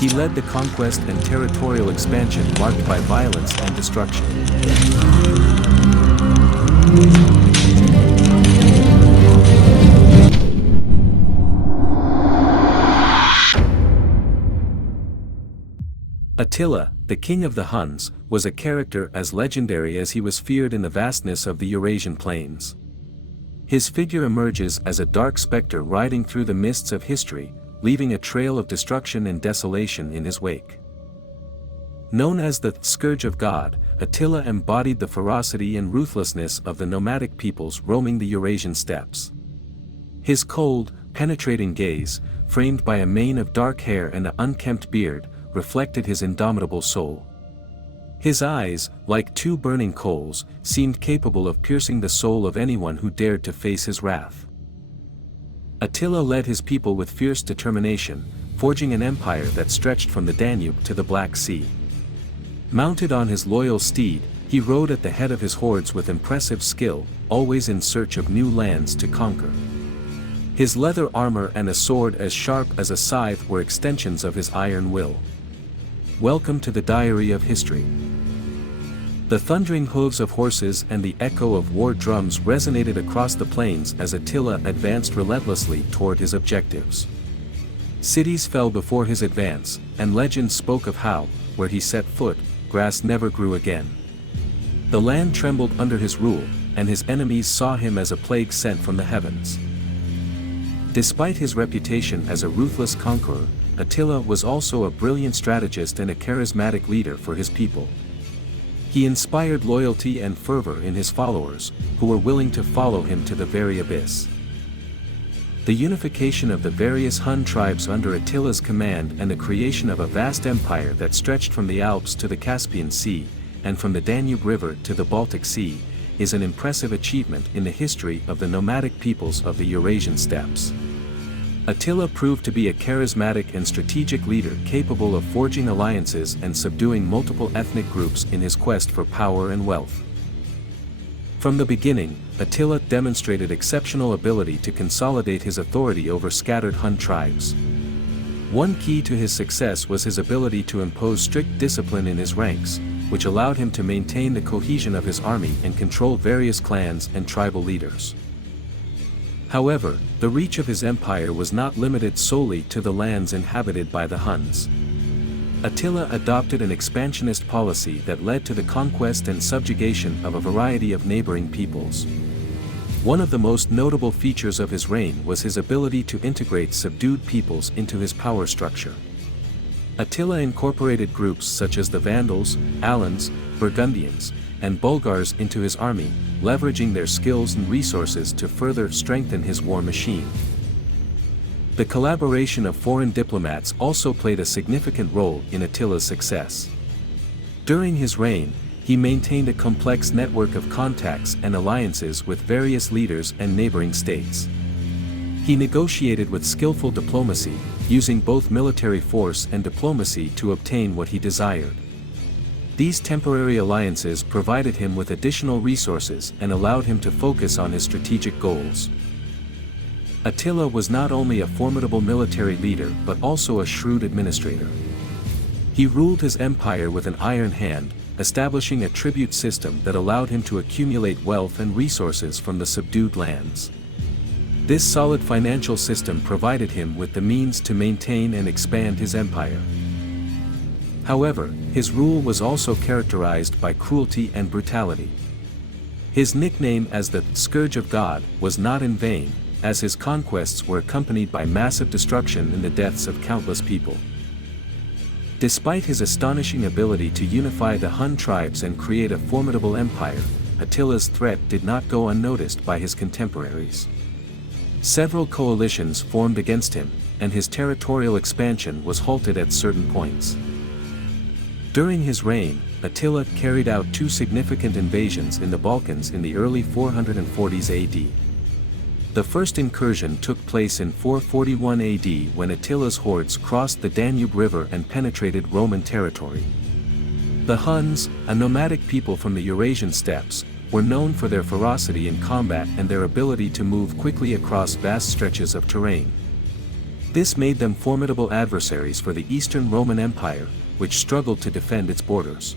He led the conquest and territorial expansion marked by violence and destruction. Attila, the king of the Huns, was a character as legendary as he was feared in the vastness of the Eurasian plains. His figure emerges as a dark specter riding through the mists of history, leaving a trail of destruction and desolation in his wake. Known as the Scourge of God, Attila embodied the ferocity and ruthlessness of the nomadic peoples roaming the Eurasian steppes. His cold, penetrating gaze, framed by a mane of dark hair and an unkempt beard, reflected his indomitable soul. His eyes, like two burning coals, seemed capable of piercing the soul of anyone who dared to face his wrath. Attila led his people with fierce determination, forging an empire that stretched from the Danube to the Black Sea. Mounted on his loyal steed, he rode at the head of his hordes with impressive skill, always in search of new lands to conquer. His leather armor and a sword as sharp as a scythe were extensions of his iron will. Welcome to the Diary of History. The thundering hooves of horses and the echo of war drums resonated across the plains as Attila advanced relentlessly toward his objectives. Cities fell before his advance, and legends spoke of how, where he set foot, grass never grew again. The land trembled under his rule, and his enemies saw him as a plague sent from the heavens. Despite his reputation as a ruthless conqueror, Attila was also a brilliant strategist and a charismatic leader for his people. He inspired loyalty and fervor in his followers, who were willing to follow him to the very abyss. The unification of the various Hun tribes under Attila's command and the creation of a vast empire that stretched from the Alps to the Caspian Sea, and from the Danube River to the Baltic Sea, is an impressive achievement in the history of the nomadic peoples of the Eurasian steppes. Attila proved to be a charismatic and strategic leader capable of forging alliances and subduing multiple ethnic groups in his quest for power and wealth. From the beginning, Attila demonstrated exceptional ability to consolidate his authority over scattered Hun tribes. One key to his success was his ability to impose strict discipline in his ranks, which allowed him to maintain the cohesion of his army and control various clans and tribal leaders. However, the reach of his empire was not limited solely to the lands inhabited by the Huns. Attila adopted an expansionist policy that led to the conquest and subjugation of a variety of neighboring peoples. One of the most notable features of his reign was his ability to integrate subdued peoples into his power structure. Attila incorporated groups such as the Vandals, Alans, Burgundians, and Bulgars into his army, leveraging their skills and resources to further strengthen his war machine. The collaboration of foreign diplomats also played a significant role in Attila's success. During his reign, he maintained a complex network of contacts and alliances with various leaders and neighboring states. He negotiated with skillful diplomacy, using both military force and diplomacy to obtain what he desired. These temporary alliances provided him with additional resources and allowed him to focus on his strategic goals. Attila was not only a formidable military leader but also a shrewd administrator. He ruled his empire with an iron hand, establishing a tribute system that allowed him to accumulate wealth and resources from the subdued lands. This solid financial system provided him with the means to maintain and expand his empire. However, his rule was also characterized by cruelty and brutality. His nickname as the Scourge of God was not in vain, as his conquests were accompanied by massive destruction and the deaths of countless people. Despite his astonishing ability to unify the Hun tribes and create a formidable empire, Attila's threat did not go unnoticed by his contemporaries. Several coalitions formed against him, and his territorial expansion was halted at certain points. During his reign, Attila carried out two significant invasions in the Balkans in the early 440s AD. The first incursion took place in 441 AD when Attila's hordes crossed the Danube River and penetrated Roman territory. The Huns, a nomadic people from the Eurasian steppes, were known for their ferocity in combat and their ability to move quickly across vast stretches of terrain. This made them formidable adversaries for the Eastern Roman Empire, which struggled to defend its borders.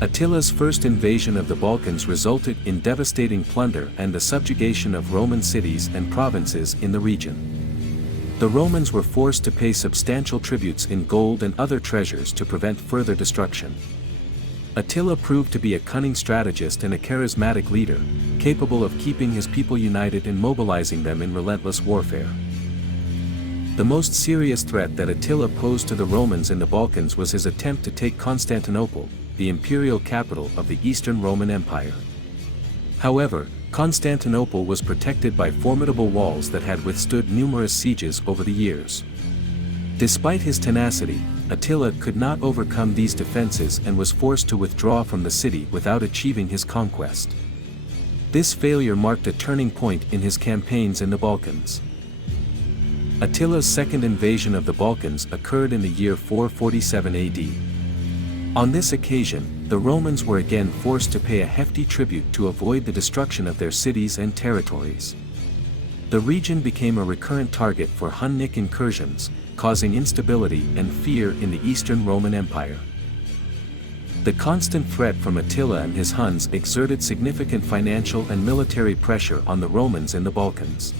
Attila's first invasion of the Balkans resulted in devastating plunder and the subjugation of Roman cities and provinces in the region. The Romans were forced to pay substantial tributes in gold and other treasures to prevent further destruction. Attila proved to be a cunning strategist and a charismatic leader, capable of keeping his people united and mobilizing them in relentless warfare. The most serious threat that Attila posed to the Romans in the Balkans was his attempt to take Constantinople, the imperial capital of the Eastern Roman Empire. However, Constantinople was protected by formidable walls that had withstood numerous sieges over the years. Despite his tenacity, Attila could not overcome these defenses and was forced to withdraw from the city without achieving his conquest. This failure marked a turning point in his campaigns in the Balkans. Attila's second invasion of the Balkans occurred in the year 447 AD. On this occasion, the Romans were again forced to pay a hefty tribute to avoid the destruction of their cities and territories. The region became a recurrent target for Hunnic incursions, causing instability and fear in the Eastern Roman Empire. The constant threat from Attila and his Huns exerted significant financial and military pressure on the Romans in the Balkans.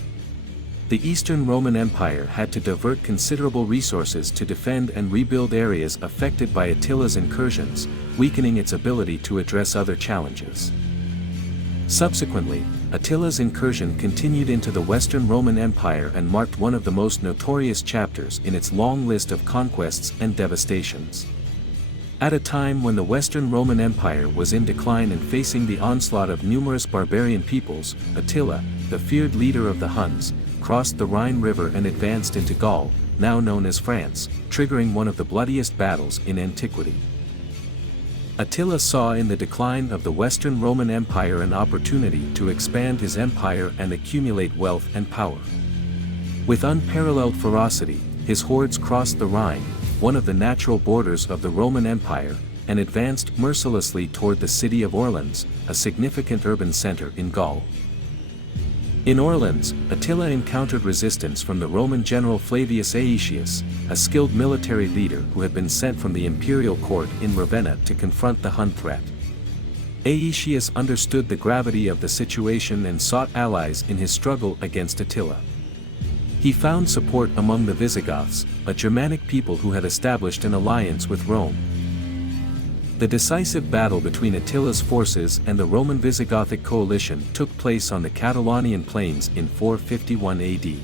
The Eastern Roman Empire had to divert considerable resources to defend and rebuild areas affected by Attila's incursions, weakening its ability to address other challenges. Subsequently, Attila's incursion continued into the Western Roman Empire and marked one of the most notorious chapters in its long list of conquests and devastations. At a time when the Western Roman Empire was in decline and facing the onslaught of numerous barbarian peoples, Attila, the feared leader of the Huns, crossed the Rhine River and advanced into Gaul, now known as France, triggering one of the bloodiest battles in antiquity. Attila saw in the decline of the Western Roman Empire an opportunity to expand his empire and accumulate wealth and power. With unparalleled ferocity, his hordes crossed the Rhine, one of the natural borders of the Roman Empire, and advanced mercilessly toward the city of Orleans, a significant urban center in Gaul. In Orleans, Attila encountered resistance from the Roman general Flavius Aetius, a skilled military leader who had been sent from the imperial court in Ravenna to confront the Hun threat. Aetius understood the gravity of the situation and sought allies in his struggle against Attila. He found support among the Visigoths, a Germanic people who had established an alliance with Rome. The decisive battle between Attila's forces and the Roman Visigothic coalition took place on the Catalonian plains in 451 AD.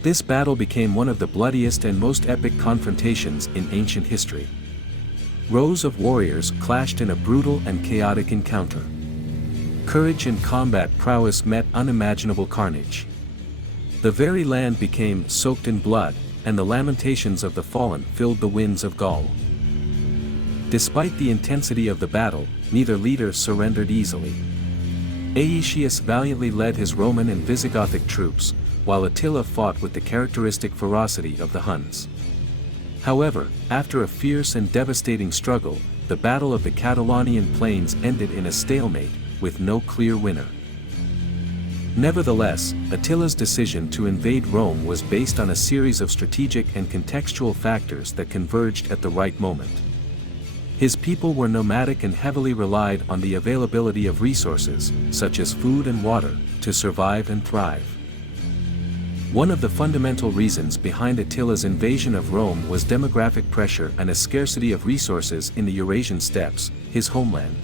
This battle became one of the bloodiest and most epic confrontations in ancient history. Rows of warriors clashed in a brutal and chaotic encounter. Courage and combat prowess met unimaginable carnage. The very land became soaked in blood, and the lamentations of the fallen filled the winds of Gaul. Despite the intensity of the battle, neither leader surrendered easily. Aetius valiantly led his Roman and Visigothic troops, while Attila fought with the characteristic ferocity of the Huns. However, after a fierce and devastating struggle, the Battle of the Catalonian Plains ended in a stalemate, with no clear winner. Nevertheless, Attila's decision to invade Rome was based on a series of strategic and contextual factors that converged at the right moment. His people were nomadic and heavily relied on the availability of resources, such as food and water, to survive and thrive. One of the fundamental reasons behind Attila's invasion of Rome was demographic pressure and a scarcity of resources in the Eurasian steppes, his homeland.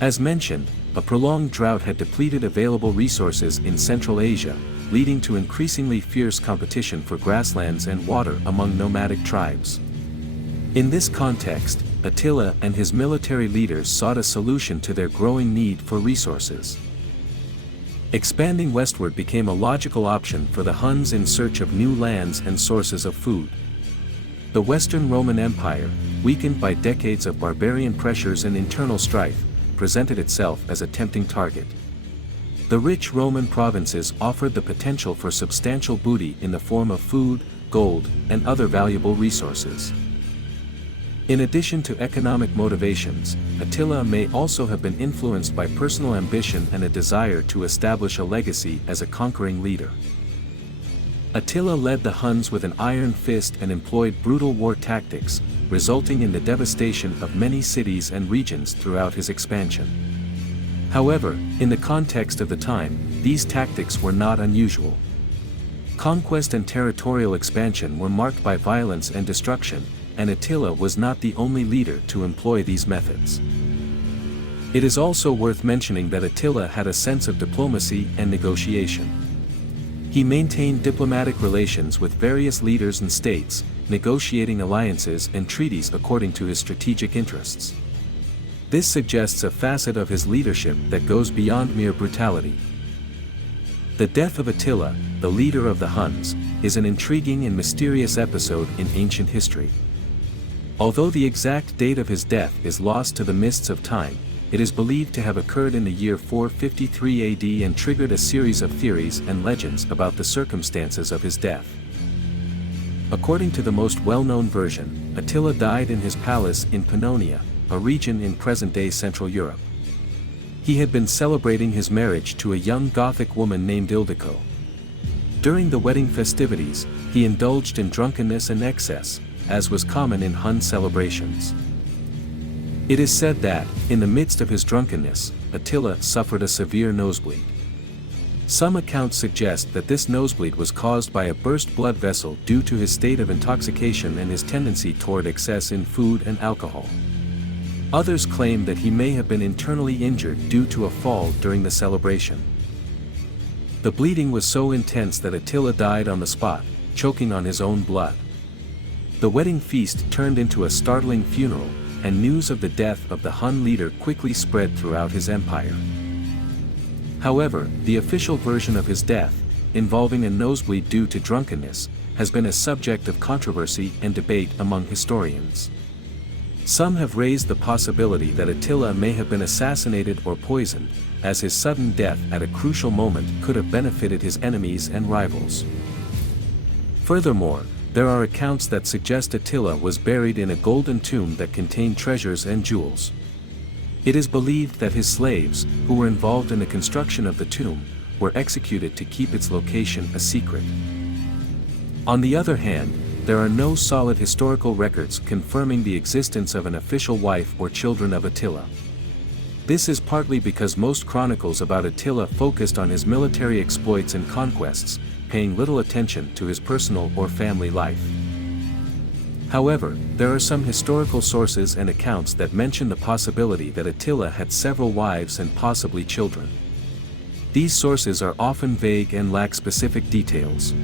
As mentioned, a prolonged drought had depleted available resources in Central Asia, leading to increasingly fierce competition for grasslands and water among nomadic tribes. In this context, Attila and his military leaders sought a solution to their growing need for resources. Expanding westward became a logical option for the Huns in search of new lands and sources of food. The Western Roman Empire, weakened by decades of barbarian pressures and internal strife, presented itself as a tempting target. The rich Roman provinces offered the potential for substantial booty in the form of food, gold, and other valuable resources. In addition to economic motivations, Attila may also have been influenced by personal ambition and a desire to establish a legacy as a conquering leader. Attila led the Huns with an iron fist and employed brutal war tactics, resulting in the devastation of many cities and regions throughout his expansion. However, in the context of the time, these tactics were not unusual. Conquest and territorial expansion were marked by violence and destruction, and Attila was not the only leader to employ these methods. It is also worth mentioning that Attila had a sense of diplomacy and negotiation. He maintained diplomatic relations with various leaders and states, negotiating alliances and treaties according to his strategic interests. This suggests a facet of his leadership that goes beyond mere brutality. The death of Attila, the leader of the Huns, is an intriguing and mysterious episode in ancient history. Although the exact date of his death is lost to the mists of time, it is believed to have occurred in the year 453 AD and triggered a series of theories and legends about the circumstances of his death. According to the most well-known version, Attila died in his palace in Pannonia, a region in present-day Central Europe. He had been celebrating his marriage to a young Gothic woman named Ildiko. During the wedding festivities, he indulged in drunkenness and excess, as was common in Hun celebrations. It is said that, in the midst of his drunkenness, Attila suffered a severe nosebleed. Some accounts suggest that this nosebleed was caused by a burst blood vessel due to his state of intoxication and his tendency toward excess in food and alcohol. Others claim that he may have been internally injured due to a fall during the celebration. The bleeding was so intense that Attila died on the spot, choking on his own blood. The wedding feast turned into a startling funeral, and news of the death of the Hun leader quickly spread throughout his empire. However, the official version of his death, involving a nosebleed due to drunkenness, has been a subject of controversy and debate among historians. Some have raised the possibility that Attila may have been assassinated or poisoned, as his sudden death at a crucial moment could have benefited his enemies and rivals. Furthermore, there are accounts that suggest Attila was buried in a golden tomb that contained treasures and jewels. It is believed that his slaves, who were involved in the construction of the tomb, were executed to keep its location a secret. On the other hand, there are no solid historical records confirming the existence of an official wife or children of Attila. This is partly because most chronicles about Attila focused on his military exploits and conquests, paying little attention to his personal or family life. However, there are some historical sources and accounts that mention the possibility that Attila had several wives and possibly children. These sources are often vague and lack specific details.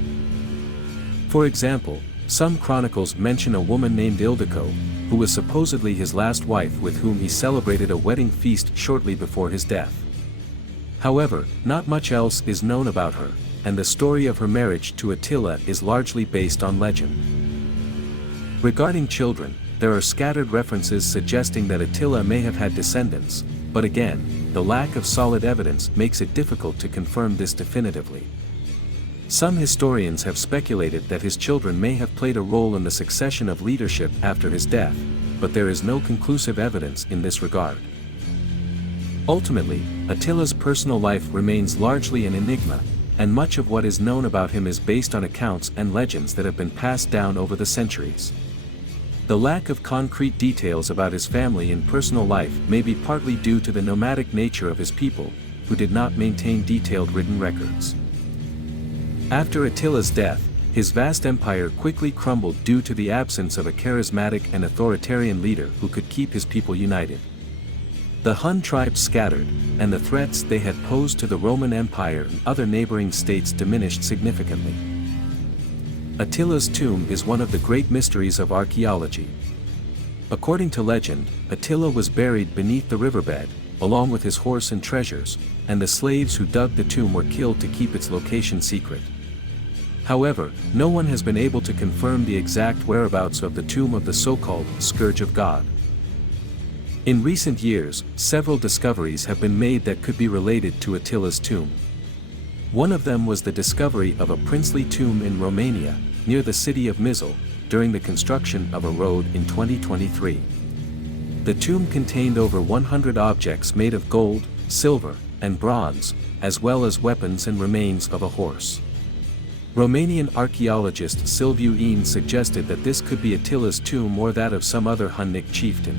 For example, some chronicles mention a woman named Ildiko, who was supposedly his last wife with whom he celebrated a wedding feast shortly before his death. However, not much else is known about her, and the story of her marriage to Attila is largely based on legend. Regarding children, there are scattered references suggesting that Attila may have had descendants, but again, the lack of solid evidence makes it difficult to confirm this definitively. Some historians have speculated that his children may have played a role in the succession of leadership after his death, but there is no conclusive evidence in this regard. Ultimately, Attila's personal life remains largely an enigma, and much of what is known about him is based on accounts and legends that have been passed down over the centuries. The lack of concrete details about his family and personal life may be partly due to the nomadic nature of his people, who did not maintain detailed written records. After Attila's death, his vast empire quickly crumbled due to the absence of a charismatic and authoritarian leader who could keep his people united. The Hun tribes scattered, and the threats they had posed to the Roman Empire and other neighboring states diminished significantly. Attila's tomb is one of the great mysteries of archaeology. According to legend, Attila was buried beneath the riverbed, along with his horse and treasures, and the slaves who dug the tomb were killed to keep its location secret. However, no one has been able to confirm the exact whereabouts of the tomb of the so-called Scourge of God. In recent years, several discoveries have been made that could be related to Attila's tomb. One of them was the discovery of a princely tomb in Romania, near the city of Mizil, during the construction of a road in 2023. The tomb contained over 100 objects made of gold, silver, and bronze, as well as weapons and remains of a horse. Romanian archaeologist Silviu Ene suggested that this could be Attila's tomb or that of some other Hunnic chieftain.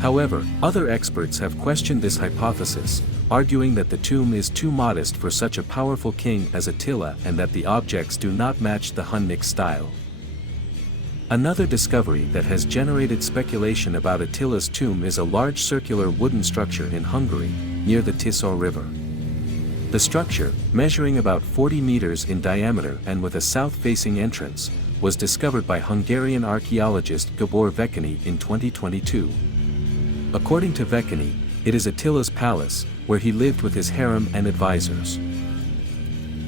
However, other experts have questioned this hypothesis, arguing that the tomb is too modest for such a powerful king as Attila and that the objects do not match the Hunnic style. Another discovery that has generated speculation about Attila's tomb is a large circular wooden structure in Hungary, near the Tisza River. The structure, measuring about 40 meters in diameter and with a south-facing entrance, was discovered by Hungarian archaeologist Gábor Vekeni in 2022. According to Vekeni, it is Attila's palace, where he lived with his harem and advisors.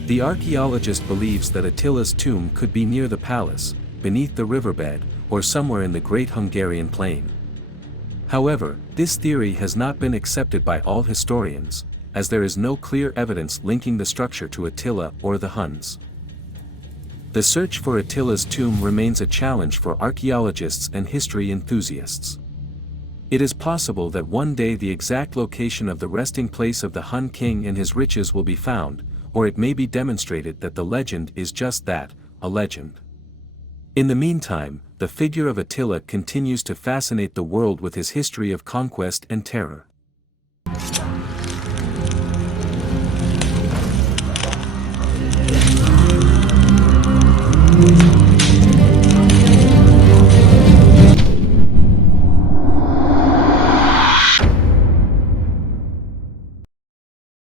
The archaeologist believes that Attila's tomb could be near the palace, beneath the riverbed, or somewhere in the Great Hungarian Plain. However, this theory has not been accepted by all historians, as there is no clear evidence linking the structure to Attila or the Huns. The search for Attila's tomb remains a challenge for archaeologists and history enthusiasts. It is possible that one day the exact location of the resting place of the Hun king and his riches will be found, or it may be demonstrated that the legend is just that, a legend. In the meantime, the figure of Attila continues to fascinate the world with his history of conquest and terror.